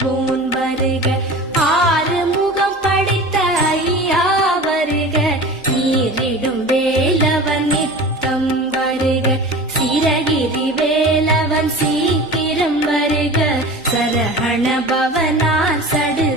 phone வருக ஆறு முகம் படித்த ஐயா வருக நீரிடும் வேலவன் நித்தம் வருக சிரகிரி வேலவன் சீக்கிரம் வருக சரஹண பவனார் சடு